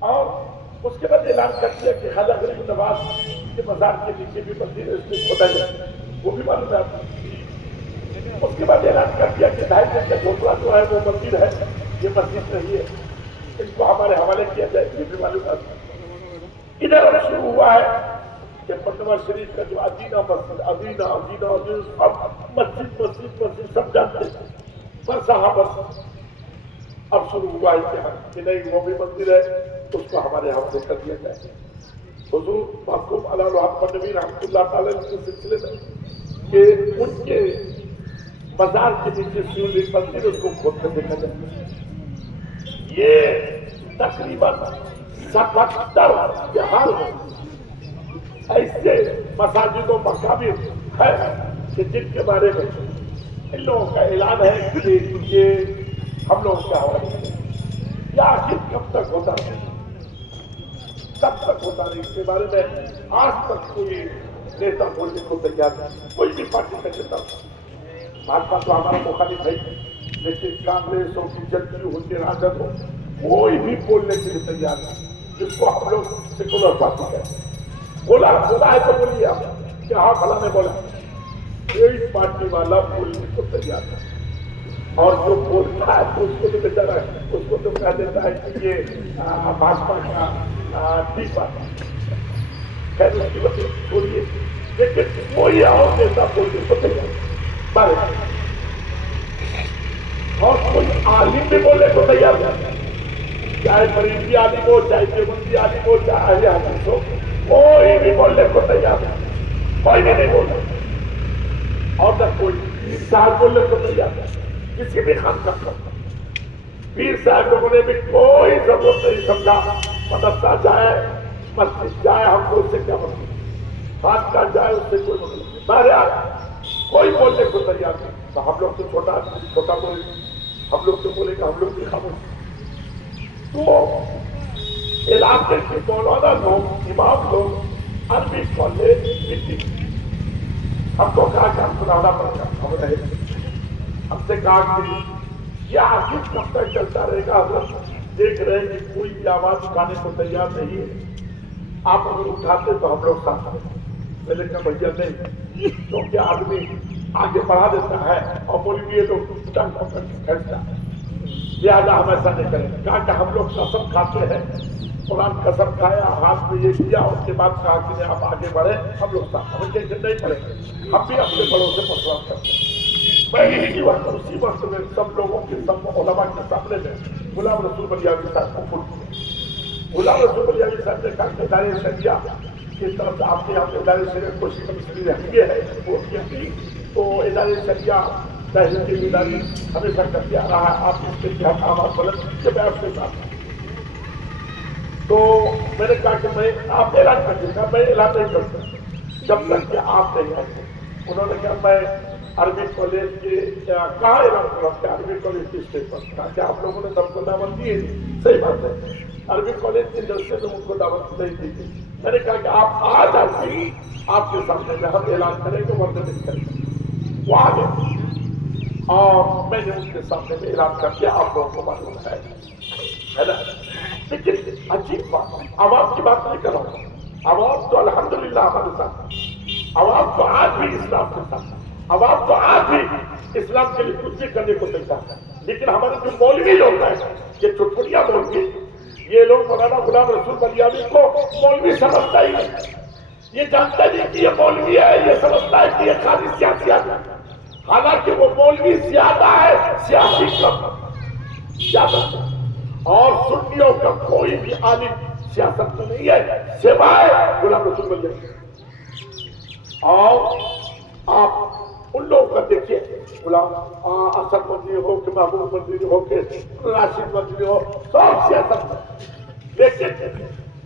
اور اس کے بعد اعلان کر دیا کہ خواجہ غریب نواز کے مزار کے نیچے بھی مندر ہے، اس میں کھودا جائے، وہ بھی معلوم ہے آپ کو۔ اس کے بعد اعلان کر دیا کہ 2.5 کا جھوپڑا جو ہے وہ مندر ہے، یہ مسجد نہیں ہے، اس کو ہمارے حوالے کیا جائے، یہ بھی معلوم ہے آپ کو۔ ادھر اب شروع ہوا ہے کہ پٹنہ شریف کا جو ادینہ مسجد، ادینہ سب مسجد سب جانتے ہیں، بس بس اب شروع ہوا ہے کہ نہیں وہ بھی مندر ہے، اس کو ہمارے حوالے کر دیا جائے۔ حضور محبوب علی محمد نبی رحمۃ اللہ تعالی کے سلسلے میں کہ ان کے مزار کے نیچے شیولنگ مندر، اس کو کھود کر دیکھا جائے۔ یہ تقریباً 77 بہار میں ایسے مساجد و مقابر ہے کہ جن کے بارے میں ان لوگوں کا اعلان ہے کہ یہ ہم لوگوں کا حوالے ہے۔ یہ آخر کب تک ہوتا رہے، کب تک ہوتا رہے، اس کے بارے میں آج تک کوئی نیتا بولنے کو تیار نہیں، کوئی بھی پارٹی کا نیتا۔ بھاجپا تو ہمارا مخالف ہے، لیکن کانگریس ہو کی جنتی ہو کے راجد ہو، کوئی بھی بولنے کے لیے تیار نہیں، جس کو ہم لوگ سیکولر پارٹی کہتے ہیں۔ بولا ہے تو بولیے آپ کہ ہاں فلاں نے بولا، کوئی پارٹی والا بولنے کو تیار نہیں، اور جو بولتا ہے تو اس کو تو بیچارہ ہے، اس کو تو کہہ دیتا ہے کہ یہ بھاجپا کا ٹیپا ہے، خیر اس کی وجہ چھوڑیے، لیکن کوئی اور نیتا بولنے کو تیار نہیں، اور کوئی عالم بھی بولنے کو تیار نہیں، چاہے مریضی عالم ہو، چاہے دیوبندی عالم ہو، چاہے اہل حدیث ہو، کوئی بھی بولنے کو تیار نہیں، کوئی بھی نہیں بول رہا، اور نہ کوئی صاحب بولنے کو تیار نہیں، کسی بھی خاندان کا پیر صاحب لوگوں نے بھی کوئی ضرورت نہیں سمجھا، مدرسہ جائے مسجد جائے، ہم کو اس سے کیا مطلب، خاندان جائے اس سے کوئی مطلب نہیں، بہرحال کوئی بولنے کو تیار نہیں۔ تو ہم لوگ تو چھوٹا بولے، ہم لوگ تو بولے کہ ہم لوگ بھی خاموش۔ تو علاقے کے مولانا لوگ، امام لوگ، عربی کالج مٹی، ہم کو کہا کہ ہم سنانا پڑے گا، ہم نہیں، ہم سے کہا کہ یہ آخر کب تک چلتا رہے گا؟ حضرت دیکھ رہے ہیں کہ کوئی بھی آواز اٹھانے کو تیار نہیں ہے، آپ اگر اٹھاتے تو ہم لوگ ساتھ ہیں۔ میں نے کہا بھیا نہیں، کیونکہ آدمی آگے بڑھا دیتا ہے اور بولیے لوگ ٹنگ پکڑ کے کھینچتا ہے، لہٰذا ہم ایسا نہیں کریں گے۔ کہا کہ ہم لوگ قسم کھاتے ہیں، قرآن قسم کھایا، ہاتھ میں یہ کیا، اس کے بعد کہا کہ آپ آگے بڑھے، ہم لوگ ساتھ ہمیں ٹینشن نہیں پڑیں گے، ہم بھی اپنے بڑوں سے مشورہ کرتے ہیں۔ میں اسی وقت میں سب لوگوں کے سب علماء کے سامنے میں غلام رسول بلیاوی صاحب کو فون کیا۔ غلام رسول بلیاوی صاحب نے کہا کہ دائرہ شریعہ کی طرف سے آپ کے یہاں پہ دائرہ شریعہ کو مسئلہ حقیقی ہے، وہ کیا تو ادارے شریعہ تحریک کی اداری ہمیشہ کرتے آ رہا ہے، آپ اس کے احکامات بلند کیجیے، میں آپ کے ساتھ۔ تو میں نے کہا کہ میں آپ اعلان کر دیتا، میں اعلان نہیں کرتا جب تک کہ آپ نہیں آئے۔ انہوں نے کہا میں عربی کالج کے کہاں اعلان کر رہا، عربی کالج کے اسٹیج پر کہا کہ آپ لوگوں نے سب کو دعوت دی ہے، صحیح بات ہے، عربی کالج کے جلسے میں ان کو دعوت نہیں دی تھی۔ میں نے کہا کہ آپ آ جائیں، آپ کے سامنے میں ہم اعلان کریں گے، ورنہ نہیں کریں گے۔ وہ آ گئے اور میں نے ان کے سامنے میں اعلان کر دیا، آپ لوگوں کو معلوم ہے نا۔ لیکن عجیب بات، عوام کی بات نہیں کر رہا ہوں، عوام تو الحمدللہ ہمارے ساتھ، عوام تو آج بھی اسلام کے ساتھ، عوام تو آج بھی اسلام کے لیے کچھ بھی کرنے کو تیار ہے۔ لیکن ہمارے جو مولوی لوگ ہیں، یہ چھٹپٹیا مولوی، یہ لوگ مولانا غلام رسول بلیاوی کو مولوی سمجھتا ہی نہیں، یہ جانتا نہیں کہ یہ مولوی ہے، یہ سمجھتا ہے کہ یہ خالی سیاسی آدمی ہے، حالانکہ وہ مولوی زیادہ ہے، سیاسی کم زیادہ، اور سنیوں کا کوئی بھی عالم سیاست میں نہیں ہے سوائے غلام رسول بلیاوی۔ اور آپ ان لوگوں کا دیکھیے، غلام اسد مدنی ہو کہ محبوب مدنی ہو کہ راشد مدنی ہو، سب سیاست میں، لیکن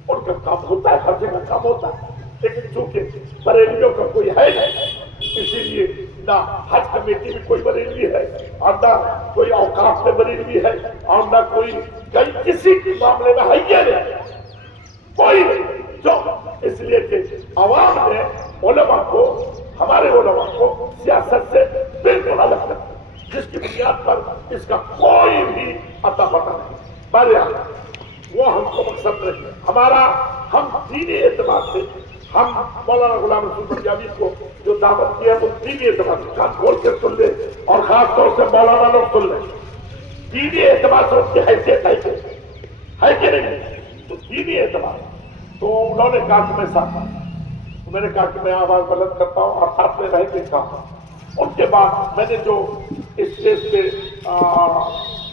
ان کا کام ہوتا ہے، ہر جگہ کام ہوتا ہے، لیکن چونکہ بریلویوں کا کوئی ہے نہیں، اسی لیے نہ حج کمیٹی میں کوئی بریلوی ہے، اور نہ کوئی اوقاف میں بریلوی ہے، اور نہ کوئی کسی کے معاملے میں ہے یہ نہیں، کوئی نہیں، جو اس لیے کہ عوام نے علماء کو، ہمارے علماء کو سیاست سے بالکل الگ کرتا ہے، جس کی بنیاد پر اس کا کوئی بھی اتا پتا نہیں۔ بہرحال وہ ہم کو مقصد نہیں ہمارا. ہم دینی اعتبار سے ہم مولانا غلام رسول بریلوی کو جو دعوت کی ہے وہ دینی اعتبار سے کان کھول کے سن لے, اور خاص طور سے مولانا لوگ سن لیں. دینی اعتبار سے اس کی حیثیت ہے کہ نہیں؟ تو دینی اعتبار تو انہوں نے کہا کہ میں ساتھ آؤں. میں نے کہا کہ میں آواز بلند کرتا ہوں اور ساتھ میں رہ کے کہا. ان کے بعد میں نے جو اسٹیج پہ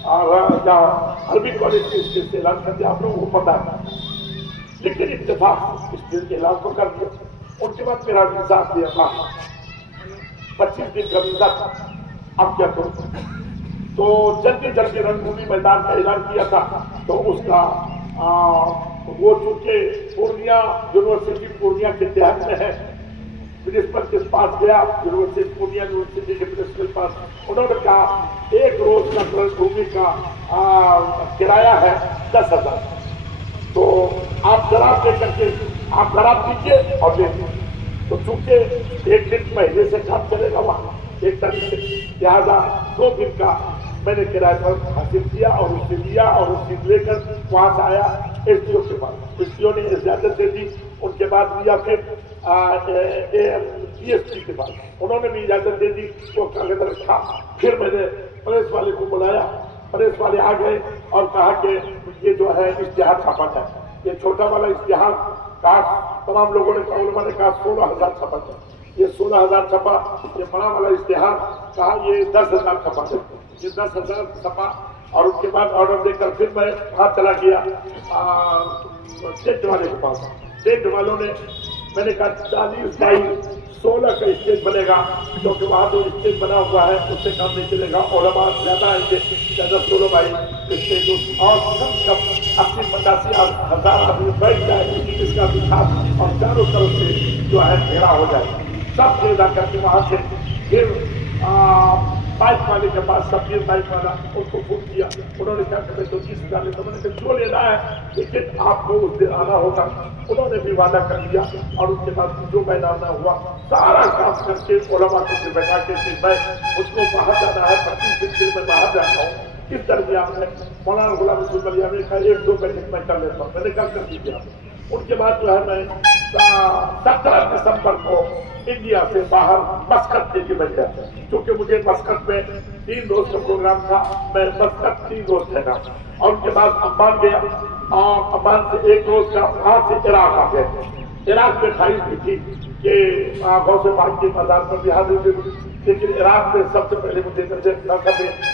عربی کالج کے اسٹیج سے اعلان کر دیا, آپ لوگوں کو پتا ہے, لیکن اتفاق اسٹیج کے اعلان کو کر دیا. ان کے بعد میرا ویزا دیا تھا 25 دن کا ویزا تھا. اب کیا کروں؟ تو جلدی جلدی رنگبھومی میدان کا اعلان کیا تھا. تو اس کا وہ چونکہ پورنیہ یونیورسٹی پورنیہ کے دیہات میں ہے, پرنسپل کے پاس گیا, یونیورسٹی پورنیہ یونیورسٹی کے پرنسپل پاس. انہوں نے کہا ایک روز کا رنگبھومی کا کرایہ ہے 10,000. تو آپ شراب لے کر کے آپ شراب پیجیے اور لے لیجیے. تو چونکہ ایک دن پہلے سے کام چلے گا وہاں ایک تاریخ سے, لہٰذا 2 دن کا میں نے کرایہ پر حاصل کیا اور اسے لیا اور اس چیز لے کر وہاں سے آیا ایس ڈی او کے پاس. ایس ڈی او نے اجازت دے دی. ان کے بعد لیا پھر پی ایس پی کے پاس, انہوں نے بھی اجازت دے دی. وہ کاغذ رکھا. پھر میں نے پریس والے کو بلایا. پریس والے آ گئے اور کہا کہ یہ جو ہے اشتہار چھاپا جائے. یہ چھوٹا والا اشتہار کہا, تمام لوگوں نے علماء نے کہا 16,000 چھپا جائے. یہ 16,000 چھپا. یہ بڑا والا اشتہار کہا یہ 10,000 چھپا جائے. یہ 10,000 چھپا. اور اس کے بعد آرڈر دے کر پھر میں وہاں چلا گیا ٹینٹ والے کے پاس. ٹینٹ والوں نے میں نے کہا 40 بائی 16 کا اسٹیج بنے گا, کیونکہ وہاں جو اسٹیج بنا ہوا ہے اس سے کام نہیں چلے گا. علماء زیادہ آئیں گے, زیادہ 16 بائی اسٹیج اور کم 80-85 ہزار آدمی بیٹھ جائے اس کا دکھاپ اور چاروں طرف سے جو ہے گھیرا ہو جائے. سب پیدا کر کے وہاں سے پھر بائک والے کے پاس سبیر بائک والا اس کو فون کیا. انہوں نے کہا کہ میں 25,000 لیتا ہوں. میں نے کہا جو لینا ہے لیکن آپ کو اس دن آنا ہوگا. انہوں نے بھی وعدہ کر دیا. اور اس کے بعد جو میدانہ ہوا سارا کام کر کے علماء کو بیٹھا کے میں اس کو باہر جانا ہے. 25 دن میں باہر جاتا ہوں. اس درمیان میں مولانا غلام رسول بریلوی نے کہا 1-2 مہینے میں کر لیتا ہوں. میں نے کہا کر دیجیے آپ. ان کے بعد جو ہے میں 17 دسمبر کو انڈیا سے باہر مسقط کے لیے بن گیا, کیونکہ مجھے مسقط میں 3 روز کا پروگرام تھا. میں مسقط 3 روز ٹھہرا اور ان کے بعد عمان گیا اور عمان سے 1 روز کا وہاں سے عراق آ گئے. عراق میں خواہش بھی تھی کہ غوث پاک کے مزار پر بھی حاضر ہوئی, لیکن عراق میں سب سے پہلے مجھے نجف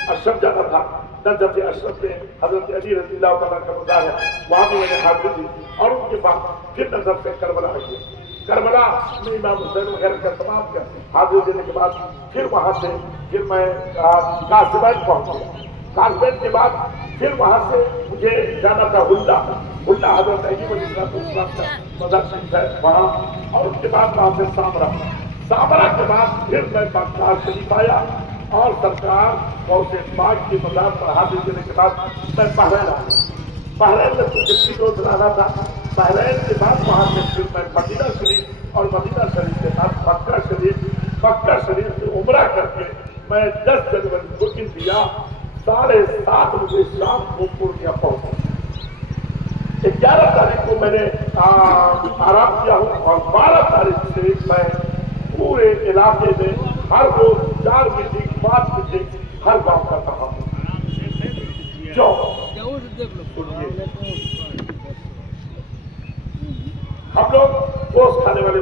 اشرف جانا تھا. نجف اشرف میں حضرت علی رضی اللہ تعالیٰ کا مزار ہے, وہاں بھی میں نے حاضر دی. اور ان کے بعد پھر نجف سے کربلا آ گیا. کربلا میں امام حسین وغیرہ کا تمام کا حاضر دینے کے بعد پھر وہاں سے پھر میں کاسبین پہنچ گیا. کاسبین کے بعد پھر وہاں سے مجھے جانا تھا ہلدا. ہلدا حضرت ایوب علیہ السلام کا مزار شریف ہے وہاں. اور اس کے بعد وہاں سے سامرا. سامرا کے بعد پھر میں بغداد شریف آیا اور سرکار غوث پاک کی مزار پر حاضر دینے کے بعد میں بحرین آ گیا. بحرین میں کچھ 3 روز رہنا تھا. بحرین کے بعد وہاں سے پھر میں مدینہ شریف اور مدینہ شریف کے ساتھ مکہ شریف سے عمرہ کر کے میں 10 جنوری کو انڈیا 7:30 بجے شام کو پورنیہ پہنچا. 11 تاریخ کو میں نے آرام کیا ہوں اور 12 تاریخ سے میں پورے علاقے میں ہر روز 4 میٹنگ 5 میٹنگ ہر گاؤں کا رہا ہوں. ہم لوگ گوشت کھانے والے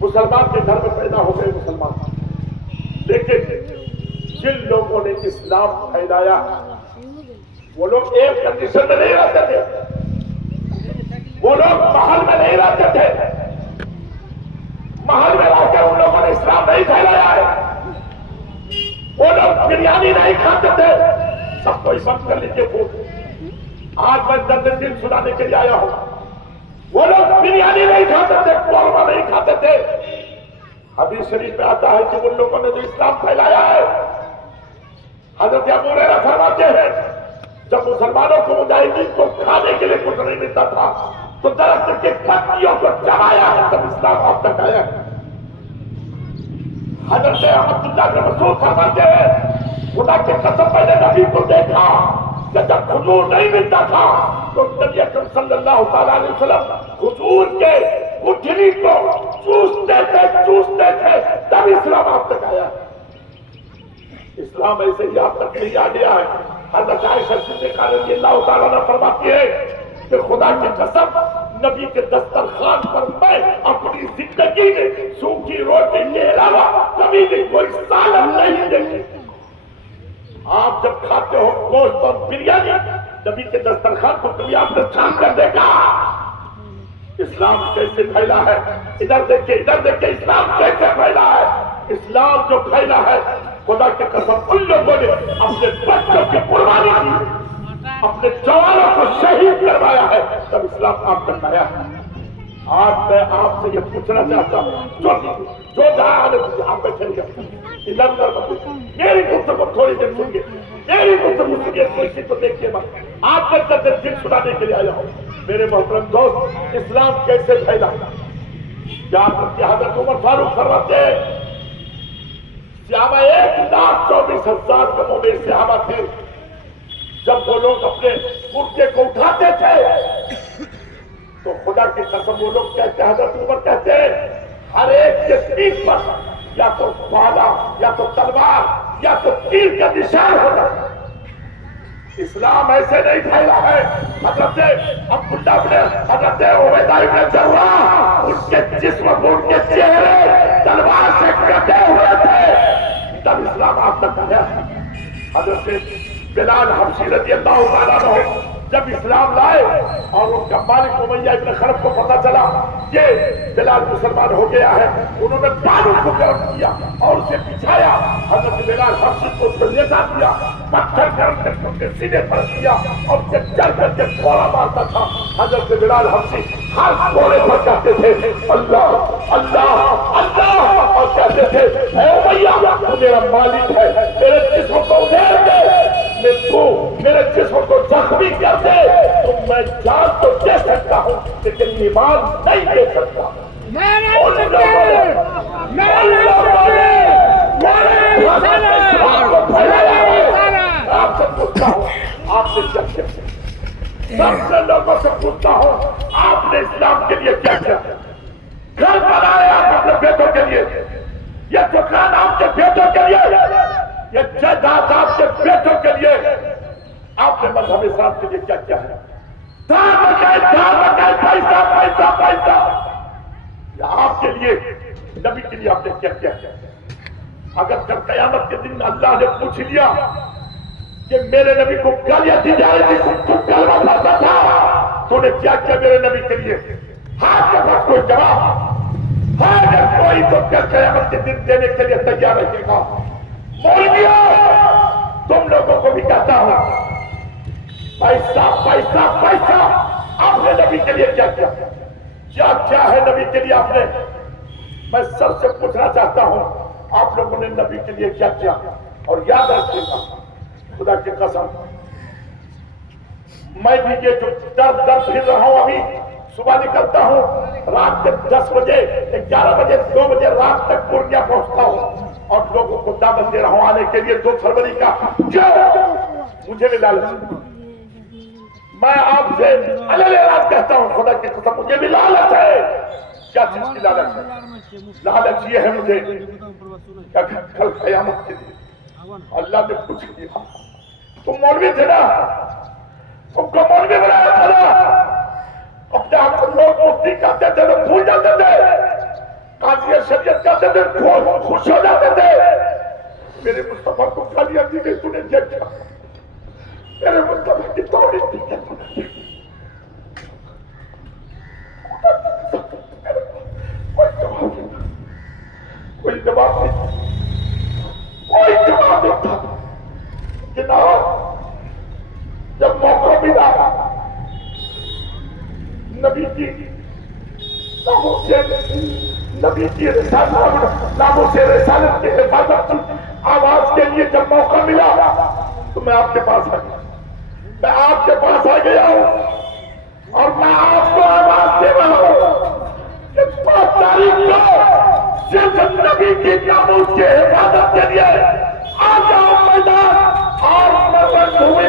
مسلمان کے گھر میں پیدا ہو گئے مسلمان, لیکن جن لوگوں نے اسلام پھیلایا وہ لوگ ایک کنڈیشن میں نہیں رہتے تھے. وہ لوگ محل میں نہیں رہتے تھے. محل میں رہ کے ان لوگوں نے اسلام نہیں پھیلایا ہے. وہ لوگ بریانی نہیں کھاتے تھے. سب کو بند کر لیجیے فون. آج میں درد دل سنانے کے لیے آیا ہوں. وہ لوگ بریانی نہیں کھاتے تھے, قورمہ نہیں کھاتے تھے. حدیث شریف میں آتا ہے کہ ان لوگوں نے جو اسلام پھیلایا ہے, حضرت ابو ہریرہ فرماتے ہیں جب مسلمانوں کو مجاہدین کو کھانے کے لیے کچھ نہیں ملتا تھا تو درخت کے پتیوں کو چبایا ہے تب اسلام اب تک آیا ہے. حضرت عبداللہ بن مسعود فرماتے ہیں خدا کی قسم میں نے نبی کو دیکھا کہ جب حضور نہیں ملتا تھا تو نبی اکرم صلی اللہ تعالیٰ علیہ وسلم حضور کے گٹھلی کو چوستے تھے تب اسلام آپ تک آیا. اسلام ایسے ہی آپ تک نہیں آ گیا ہے. حضرت عائشہ صدیقہ رضی اللہ تعالیٰ عنہ فرماتی ہے کہ خدا کی قسم نبی کے دسترخوان پر میں اپنی زندگی میں سوکھی روٹی کے علاوہ کبھی بھی کوئی سالن نہیں دیکھی. آپ جب کھاتے ہو گوشت اور بریانی نبی کے دسترخوان کو کبھی آپ نے چھان کر دیکھا؟ اسلام کیسے پھیلا ہے؟ ادھر دیکھیں اسلام کیسے پھیلا ہے. اسلام جو پھیلا ہے خدا کی قسم ان لوگوں نے اپنے بچوں کی قربانی کی, اپنے جوانوں کو شہید کروایا ہے, تب اسلام آپ تک آیا ہے. آج میں آپ سے یہ پوچھنا چاہتا ہوں جو جہاں آپ بیٹھے ادھر میری گفتگو تھوڑی دیر سنیے, میری گفتگو سنیے, کسی کو دیکھیے مت. آپ میں تک دل سنانے کے لیے آیا ہوں. میرے محترم دوست, اسلام کیسے پھیلا؟ جہاں تک کہ حضرت عمر فاروق فرماتے ہیں صحابہ 1,24,000 کموں میں صحابہ تھے. جب وہ لوگ اپنے کرتے کو اٹھاتے تھے تو خدا کی قسم وہ لوگ کہتے ہیں, حضرت عمر کہتے ہیں ہر ایک کے پیٹھ پر یا تو بالا یا تو تلوار یا تو تیر کا نشان ہوتا. اسلام ایسے نہیں پھیلا ہے. حضرت عبداللہ بن حضرت عبیدہ بن جراح ان کے جسم کو ان کے چہرے تلوار سے کٹے ہوئے تھے, تب اسلام آپ تک آیا. حضرت بلال حبشی رضی اللہ تعالیٰ عنہ جب اسلام لائے اور ان کا مالک امیہ ابن خلف کو پتا چلا کہ بلال مسلمان ہو گیا ہے, انہوں نے بالوں کو گرم کیا اور اسے بچھایا. حضرت بلال حبشی کو اس پر لیٹا دیا, پتھر گرم کر کے ان کے سینے پر دیا اور اسے چل کر کے کوڑا مارتا تھا. حضرت بلال حبشی ہر کوڑے پر کہتے تھے اللہ اللہ اللہ اور کہتے تھے اے امیہ تو میرا مالک ہے, میرے جسم کو ادھیر دے, میرے جسم کو زخمی کر دے تو میں جان تو دے سکتا ہوں لیکن ایمان نہیں دے سکتا. آپ سے پوچھتا ہوں, آپ سے سب سے لوگوں سے پوچھتا ہوں, آپ نے اسلام کے لیے کیا کیا؟ گھر بنائے آپ اپنے بیٹوں کے لیے, یہ دکان آپ کے بیٹوں کے لیے, یہ جائیداد آپ کے بیٹوں کے لیے, آپ نے مذہب اسلام کے لیے کیا کیا ہے؟ پیسہ پیسہ پیسہ. آپ کے لیے نبی کے لیے آپ نے کیا کیا ہے؟ اگر جب قیامت کے دن اللہ نے پوچھ لیا کہ میرے نبی کو گالیاں دی جا رہی تھی, تو کلمہ پڑھتا تھا, تو نے کیا کیا میرے نبی کے لیے؟ ہاتھ کے پاس کوئی جواب ہے اگر کوئی تو کل قیامت کے دن دینے کے لیے تیار رہے گا. مولویوں تم لوگوں کو بھی کہتا ہوں پیسہ پیسہ پیسہ. آپ نے نبی کے لیے کیا کیا؟ کیا کیا ہے نبی کے لیے آپ نے؟ میں سب سے پوچھنا چاہتا ہوں آپ لوگوں نے نبی کے لیے کیا کیا؟ اور یاد رکھیے گا خدا کی قسم میں بھی یہ جو در پھر رہا ہوں, ابھی صبح نکلتا ہوں, رات کے 10 بجے 11 بجے 2 بجے رات تک پورنیہ پہنچتا ہوں اور لوگوں کو دعوت دے رہا ہوں آنے کے لیے 2 فروری کا. مجھے بھی لالچ, میں آپ سے الگ کہتا ہوں خدا کی قسم مجھے بھی لالچ ہے. کیا چیز کی لالچ ہے؟ لالچ یہ ہے مجھے کہ کل قیامت کے دن اللہ نے پوچھ لیا, تم مولوی تھے نا, تم کو مولوی بنایا تھا نا, اپنے آپ کو لوگ مفتی کہتے تھے تو بھول جاتے تھے, قاضی شریعت کہتے تھے خوش ہو جاتے تھے. میرے مصطفیٰ کو گالیاں دی گئی, تو نے دیکھا میرے مصطفیٰ کی توڑی دی گئی. کوئی جواب نہیں, کوئی جواب نہیں تھا. جناب جب موقع ملا نبی کی نبی کی ناموں سے رسالت کی حفاظت کی آواز کے لیے جب موقع ملا تو میں آپ کے پاس آ گیا, میں آپ کے پاس آ گیا ہوں اور میں آپ کو آواز دے رہا ہوں کہ 5 تاریخ کو صرف نبی کی ناموں کی حفاظت کے لیے آ جاؤ میدان اور مرد ہوئے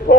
2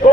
2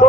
2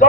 9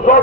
2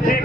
3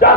4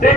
3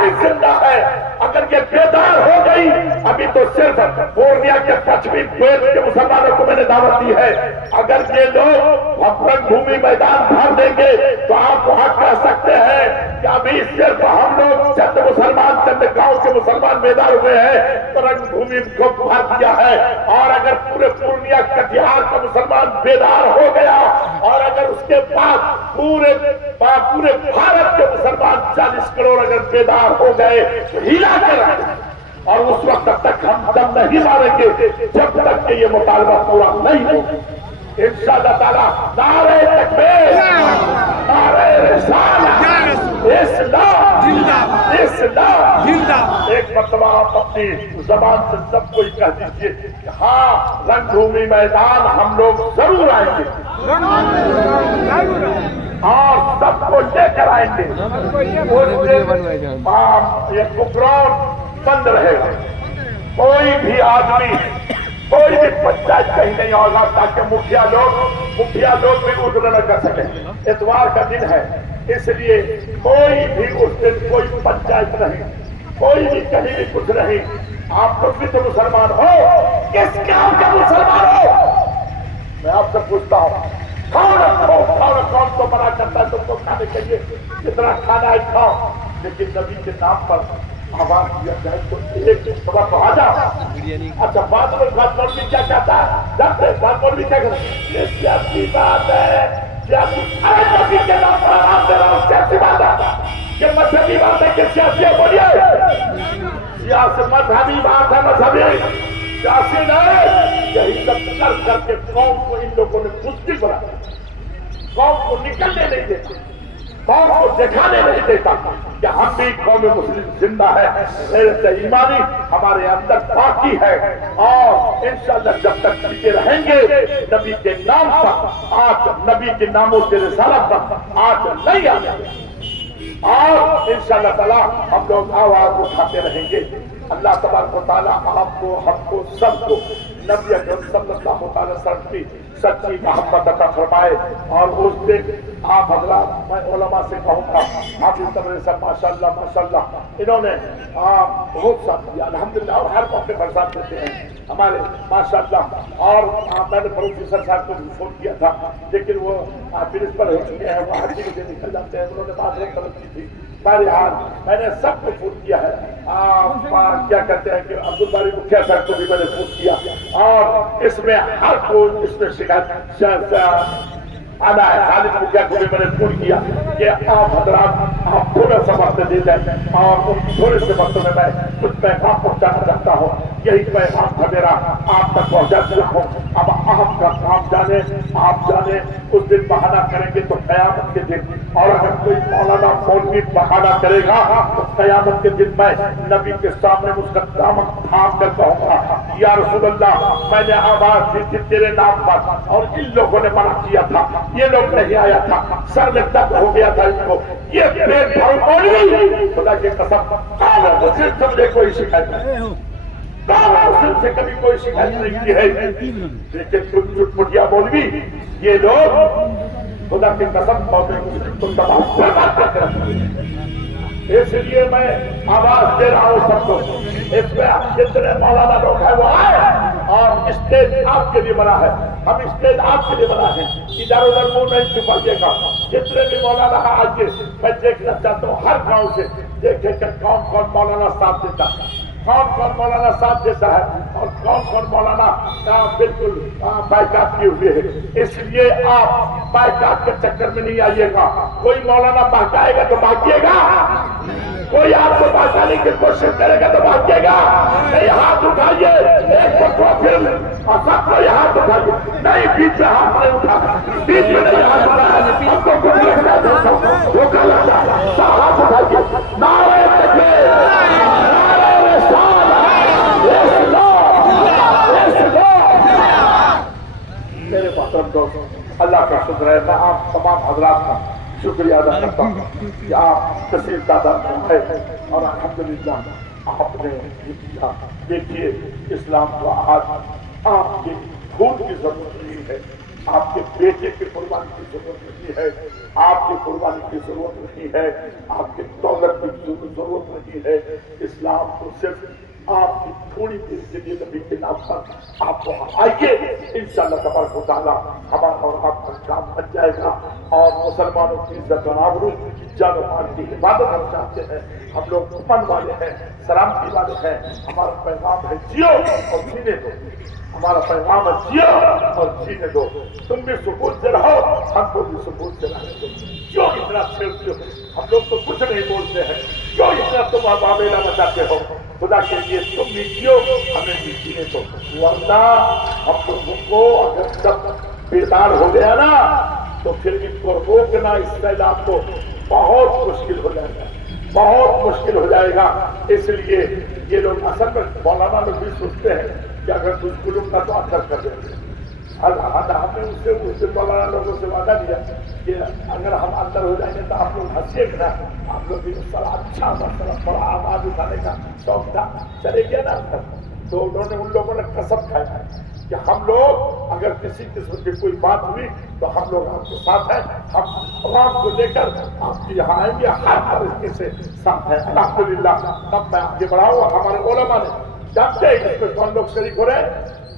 بھی زندہ ہے. اگر یہ بیدار ہو گئی, ابھی تو صرف پورنیا کے پچھمی بیت کے مسلمانوں کو میں نے دعوت دی ہے, اگر یہ لوگ رنگ بھومی میدان بھر دیں گے تو آپ وہاں کہہ سکتے ہیں کہ ابھی صرف ہم لوگ چند مسلمان, چند گاؤں کے مسلمان بیدار ہوئے ہیں تو رنگ بھومی کو بھر دیا ہے. اور اگر پورے پورنیا کٹیہار کا مسلمان بیدار ہو گیا, اور اگر اس کے بعد پورے بھارت کے مسلمان 40 کروڑ اگر بیدار ہو گئے تو ہلا کر رہے ہیں. اور اس وقت تک ہم دم نہیں ماریں گے جب تک کہ یہ مطالبہ پورا نہیں ہو. انشاءاللہ تعالی نعرہ تکبیر, نعرہ رسالہ, اسلام, اسلام. ایک مرتبہ آپ اپنی زبان سے سب کو کہہ دیجیے کہ ہاں رنگ بھومی میدان ہم لوگ ضرور آئیں گے اور سب کو لے کر آئیں گے. یہ کفران بند رہے گا. کوئی بھی آدمی, کوئی بھی پنچایت کہیں نہیں ہوگا تاکہ مکھیا لوگ بھی ادھر نہ کر سکیں. اتوار کا دن ہے, اس لیے کوئی بھی اس دن کوئی پنچایت نہیں, کوئی بھی کہیں بھی کچھ نہیں. آپ لوگ بھی تو مسلمان ہو, کس کام کے مسلمان ہو؟ میں آپ سے پوچھتا ہوں, کھانا تو منع کرتا ہے تم کو کھانے کے لیے, جتنا کھانا ہے کھاؤ, لیکن نبی کے نام پر آواز دیا جائے تو ایک خبر تو آ جاؤ. اچھا بات مولوی کیا کہتا ہے, جانتے بات مولوی کیا کہتا ہے؟ یہ سیاسی بات ہے, سیاسی. ارے نبی کے نام پر آواز دے رہا ہوں, سیاسی بات ہے. یہ مذہبی بات ہے کہ سیاسی ہے, بولیے. سیاسی مذہبی بات ہے, مذہبی سیاسی نہیں. یہی سب کر کے قوم کو ان لوگوں نے مشکل بنایا, قوم کو نکلنے نہیں دیتا, قوم کو دکھانے نہیں دیتا کہ ہم بھی قوم مسلم زندہ ہے. غیرت ایمانی ہمارے اندر باقی ہے, اور انشاءاللہ جب تک جیتے رہیں گے نبی کے نام پر, آج نبی کے ناموں سے رسالت پر آج نہیں آنے, اور انشاءاللہ تعالی ہم لوگ آواز اٹھاتے رہیں گے. اللہ تبارک و تعالیٰ آپ کو, ہم کو, سب کو نبی اکرم صلی اللہ علیہ وسلم کی سچی محبت عطا فرمائے. اور اس دن آپ حضرات, میں علماء سے کہوں گا, حافظ تبریزی صاحب ماشاءاللہ انہوں نے بہت ساتھ دیا الحمدللہ, اور ہر موقع پر ساتھ دیتے ہیں ہمارے ماشاءاللہ. اور میں نے پروفیسر صاحب کو بھی فون کیا تھا, لیکن وہ پرنسپل ہو چکے ہیں, وہ حج کے نکل جاتے ہیں, انہوں نے بات طلب کی تھی. بہرحال میں نے سب کو فون کیا ہے. کیا کہتے ہیں کہ عبد الباری مکھیا صاحب کو بھی میں نے فون کیا, اور اس میں ہر کوئی اس میں شکایت آنا ہے. خالد مکھیا کو بھی میں نے فون کیا کہ آپ حضرات آپ تھوڑا سا وقت دے دیں, اور ان تھوڑے سے وقت میں کچھ پیغام پہنچانا چاہتا ہوں. یہی پیغام تھا میرا, آپ تک پہنچا دیا ہوں. اب آپ کا کام جانے, آپ جانے. اس دن بہانہ کریں گے تو قیامت کے دن, اور اگر کوئی مولانا مولوی بہانہ کرے گا تو قیامت کے دن میں نبی کے سامنے اس کا دامن تھام کر کہوں گا, یا رسول اللہ میں نے آواز دی تھی تیرے نام پر, اور ان لوگوں نے منع کیا تھا, یہ لوگ نہیں آیا تھا, سر میں درد ہو گیا تھا ان کو. یہ پیٹ بھر مولوی, خدا کی قسم مسلم سمجھے کوئی شکایت نہیں, مسلم سے کبھی کوئی شکایت نہیں کی ہے, لیکن تم چٹ مٹیا مولوی, یہ لوگ خدا کی قسم تم تمام برباد کر کے. اس لیے میں آواز دے رہا ہوں سب کو, اس میں جتنے مولانا لوگ ہیں وہ آئے, اور اسٹیج آپ کے لیے بنا ہے, ہم اسٹیج آپ کے لیے بنا ہے, ادھر ادھر منہ نہیں چھپائیے گا. جتنے بھی مولانا آج میں دیکھنا چاہتا ہوں ہر گاؤں سے دیکھیں کہ کون کون مولانا ساتھ دیتا ہے, کون کون مولانا ساتھ دیتا ہے, اور کون کون مولانا بالکل بائیکاٹ کیے ہوئے ہے. اس لیے آپ بائیکاٹ کے چکر میں نہیں آئیے گا. کوئی مولانا بہکائے گا تو بھاگیے گا, کوئی آپ کو بہکانے کی کوشش کرے گا تو بھاگیے گا. نہیں, ہاتھ اٹھائیے, ایک کو پھر اور سب کو ہاتھ اٹھائیے. نہیں, بیچ میں ہاتھ نہیں اٹھا, بیچ میں نہیں ہاتھ اٹھایا, ہم کو دھوکہ لگتا ہے. سب ہاتھ اٹھائیے, نعرہ تکبیر, نعرہ رسالہ, میرے محترم دوست, اللہ کا شکر ہے. میں آپ تمام حضرات کا شکریہ ادا کرتا ہوں کہ آپ کثیر تعداد میں ہیں, اور الحمدللہ آپ نے کیا. دیکھیے اسلام کو آج آپ کے خون کی ضرورت نہیں ہے, آپ کے بیٹے کی قربانی کی ضرورت نہیں ہے، آپ کی قربانی کی ضرورت نہیں ہے، آپ کی دولت کی ضرورت نہیں ہے۔ اسلام کو صرف آپ کی تھوڑی دیر کے لیے نبی کے نام پر آپ وہاں آئیے، انشاءاللہ تبارک و تعالیٰ ہمارا اور آپ کا کام بن جائے گا، اور مسلمانوں کی عزت و آبرو، جان و مال کی حفاظت ہم چاہتے ہیں۔ ہم لوگ امن والے ہیں، سلامتی والے ہیں، ہمارا پیغام ہے جیو اور جینے دو، ہمارا پیغام ہے جیو اور جینے دو، تم بھی سکون سے رہو، ہم کو بھی سکون سے رہنے دو۔ کیوں اتنا چھیڑتے ہو؟ ہم لوگ تو کچھ نہیں بولتے ہیں، کیوں اتنا تم معاملہ بچاتے ہو؟ خدا کے لیے تم بھی جیو، ہمیں بھی جینے دو، ورنہ ہم لوگوں کو اگر سب بیدار ہو گیا نا تو پھر ان کو روکنا، اس سیلاب کو بہت مشکل ہو جائے گا، بہت مشکل ہو جائے گا۔ اس لیے یہ لوگ اصل میں مولانا لوگ بھی سوچتے ہیں کہ اگر کچھ گلوم کا تو اثر کر دیں گے۔ ہم نے اس سے مولانا لوگوں سے وعدہ دیا کہ اگر ہم اندر ہو جائیں گے تو آپ لوگ ہنسیے گا، آپ لوگ بھی اچھا مسئلہ بڑا آواز اٹھانے کا شوق تھا، چلے گیا نا اندر۔ تو انہوں نے ان لوگوں نے قسم کھایا کہ ہم لوگ اگر کسی قسم کی کوئی بات ہوئی تو ہم لوگ آپ کے ساتھ ہیں، ہم عوام کو لے کر آپ کے یہاں آئیں گے، ہر طریقے سے ساتھ ہیں الحمدللہ۔ تب میں آگے بڑھاؤں، اور ہمارے علماء نے جانتے ہیں اس میں کون لوگ شریک ہو رہے ہیں،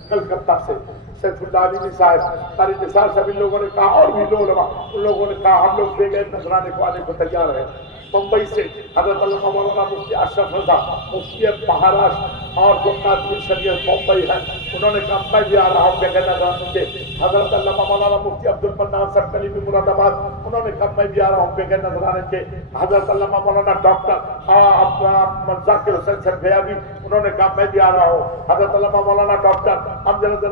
کلکتہ سے سیف اللہ علیمی صاحب، قاری نثار صاحب، ان لوگوں نے کہا، اور بھی علماء ان لوگوں نے کہا ہم لوگ بغیر نذرانے کو آنے کو تیار ہیں۔ ممبئی سے حضرت علامہ مولانا مفتی اشرف رضا، مفتی مہاراشٹر اور جو قاضی شریعت ممبئی ہے، انہوں نے کہا میں بھی آ رہا ہوں بغیر نذرانے کے۔ حضرت علامہ مولانا مفتی عبد المنان صاحب کلیمی مراد آباد، انہوں نے کہا میں بھی آ رہا ہوں بغیر نذرانے کے۔ حضرت علامہ مولانا ڈاکٹر ذاکر حسین صاحب غیابی، انہوں نے کہا میں بھی آ رہا ہوں۔ حضرت علامہ مولانا ڈاکٹر امجد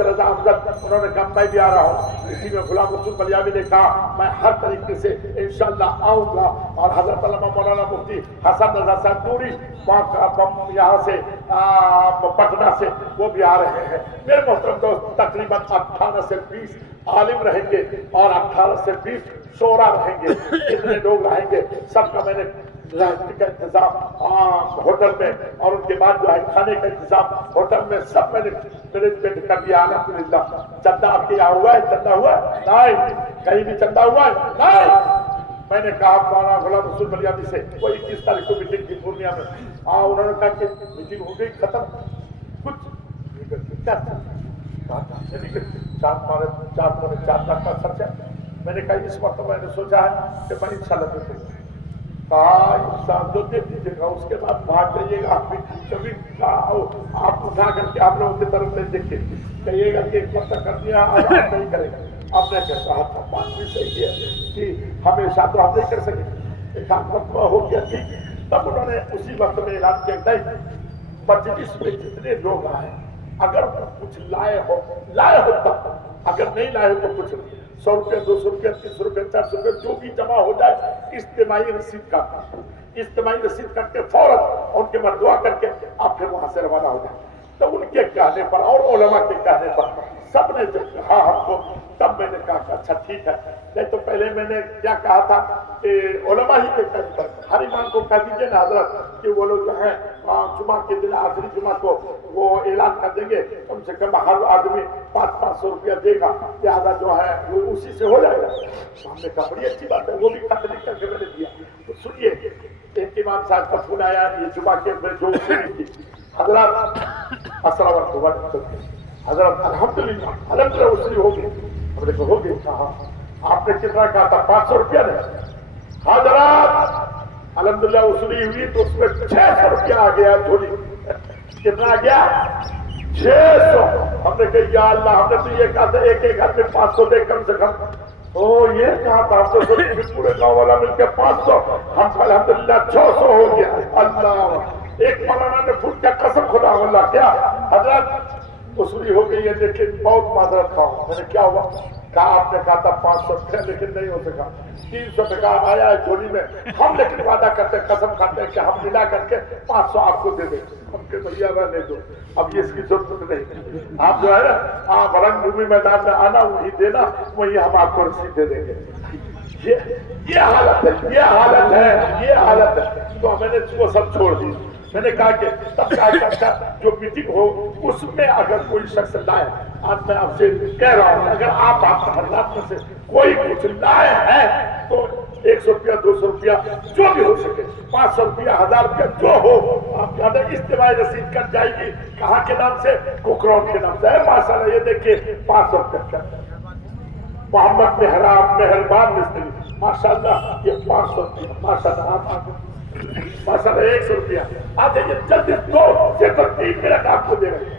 رضا امجد، انہوں نے کہا میں بھی آ رہا ہوں۔ اسی میں غلام رسول بلیاوی نے کہا میں ہر طریقے سے انشاءاللہ آؤں گا، اور حضرت علامہ مولانا مفتی حسن رضا صاحب نوری یہاں سے پٹنہ سے وہ بھی آ رہے ہیں۔ میرے محترم دوست، تقریباً 18 سے 20 عالم رہیں گے اور 18 سے 20 شعراء رہیں گے، اتنے لوگ رہیں گے۔ سب کا میں نے رہنے کا انتظام ہوٹل میں، اور ان کے بعد جو ہے کھانے کا انتظام ہوٹل میں سب میں نے مینجمنٹ کر دیا الحمدللہ۔ چندہ آپ کے یہاں ہوا ہے؟ چندہ ہوا ہے؟ نہیں۔ کہیں بھی چندہ ہوا ہے؟ نہیں۔ میں نے کہا مولانا غلام رسول بلیاوی سے، وہ 21 تاریخ کو میٹنگ تھی پورنیہ میں، انہوں نے کہا کہ میٹنگ ہو گئی ختم، کچھ کیا چار لاکھ کا خرچہ۔ میں نے کہا اس وقت میں نے سوچا ہے کہ میں انشاءاللہ دے دوں گا۔ کہا انسان جو دے دیجیے گا، اس کے بعد بھاگ جائیے گا، آپ بھی کبھی آپ اٹھا کر کے آپ لوگوں کی طرف نہیں دیکھے، کہیے گا کہ ایک وقت کر دیا اب آپ نہیں کرے گا۔ اب نے کہا تھا بات بھی صحیح ہے کہ ہمیشہ تو آپ نہیں کر سکے، ایک وقت ہو گیا ٹھیک۔ تب انہوں نے اسی وقت میں اعلان کیا نہیں، مجلس میں جتنے لوگ آئے اگر کچھ لائے ہو تب، اگر نہیں لائے ہو تو کچھ نہیں، 100 روپے 200 روپے 300 روپے 400 روپے جو بھی جمع ہو جائے، اجتماعی رسید کر کے فوراً ان کے بعد دعا کر کے آپ پھر وہاں سے روانہ ہو جائیں۔ تو ان کے کہنے پر اور علماء کے کہنے پر سب نے جب کہا ہم کو، تب میں نے کہا کہ اچھا ٹھیک ہے۔ نہیں تو پہلے میں نے کیا کہا تھا کہ علماء ہی کے کہنے پر ہر امام کو کہہ دیجیے نا حضرت کہ وہ لوگ جو ہیں جمعہ کے دن آخری جمعہ کو وہ اعلان کر دیں گے، کم سے کم ہر آدمی 500 روپیہ دے گا، لہٰذا جو ہے وہ اسی سے ہو جائے گا۔ ہم نے کہا بڑی اچھی بات ہے، وہ بھی خط لکھ کر کے میں نے دیا۔ تو سنیے، ایک امام صاحب کا فون آیا، یہ جمعہ کے جو اصولی تھی، حضرات السلام علیکم، حضرت الحمدللہ اصولی ہو گئی۔ ہم نے کہا ہو گئی؟ کہا آپ نے کتنا کہا تھا؟ 500 روپیہ نے۔ حضرات الحمدللہ اصولی ہوئی تو اس میں 600 روپیہ آ گیا جھولی۔ کتنا آ گیا؟ 600۔ ہم نے کہا یا اللہ، ہم نے تو یہ کہا تھا ایک ایک گھر میں 500 دے کم سے کم۔ یہ کہا تھا ہم تو پورے گاؤں والا مل کے 500، ہم الحمدللہ 600 ہو گیا۔ اللہ، ایک مولانا نے پھول کیا قسم خدا اللہ کیا حضرت وصولی ہو گئی ہے، لیکن بہت معذرت خواہ ہوں۔ میں نے کیا ہوا؟ کہا آپ نے کہا تھا 500 روپیہ، لیکن نہیں ہو سکا، 300 ٹکا آیا ہے جھولی میں۔ ہم لیکن وعدہ کرتے قسم کھاتے ہیں کہ ہم ملا کر کے 500 آپ کو دے دیں۔ ہم کے بھیا رہنے دو، اب یہ اس کی ضرورت نہیں، آپ جو ہے نا آپ رنگ بھومی میدان میں آنا، وہی دینا، وہی ہم آپ کو رسید دے دیں گے۔ یہ حالت ہے، یہ حالت ہے، یہ حالت ہے۔ تو میں نے وہ سب چھوڑ دی۔ میں نے کہا کہ تب کہا جو میٹنگ ہو اس میں اگر کوئی شخص لائے، آج میں آپ سے کہہ رہا ہوں اگر آپ حضرات میں سے کوئی کچھ لائے ہیں تو 100 روپیہ 200 روپیہ جو بھی ہو سکے، 500 روپیہ 1000 روپیہ جو ہو آپ کے اندر اجتماعی رسید کٹ جائے گی. کہاں کے نام سے؟ کوکرون کے نام سے. ماشاء اللہ یہ دیکھیے 500 روپیہ کٹ. محمد مہربان مستری ماشاء اللہ یہ 500 روپیہ. ماشاء اللہ آپ ماشاء اللہ 100 روپیہ. آ جائیے جلدی 2 سے 3 منٹ آپ کو دے رہے ہیں.